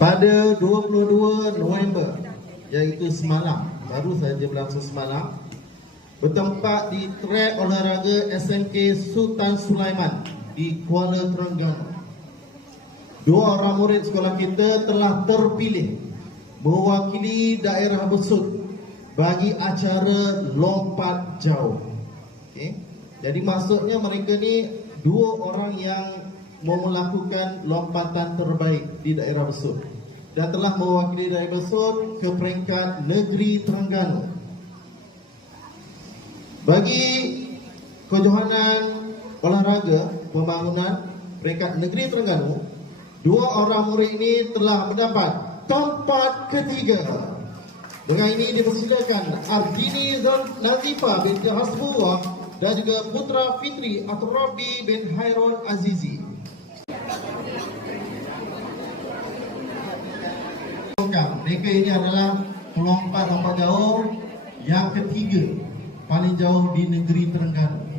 pada 22 November iaitu semalam baru saja berlangsung semalam bertempat di trek olahraga SMK Sultan Sulaiman di Kuala Terengganu dua orang murid sekolah kita telah terpilih mewakili daerah Besut bagi acara lompat jauh okay. jadi maksudnya mereka ni dua orang yang melakukan lompatan terbaik di daerah Besut dan telah mewakili daerah Besut ke peringkat negeri Terengganu. Bagi kejohanan olahraga pembangunan peringkat negeri Terengganu, dua orang murid ini telah mendapat tempat ketiga. Dengan ini dipersilakan Ardini Nazifa binti Hasbullah dan juga putra Fitri atau Rabi bin Hairul Azizi. Mereka ini adalah pelompat lompat jauh yang ketiga paling jauh di negeri Terengganu.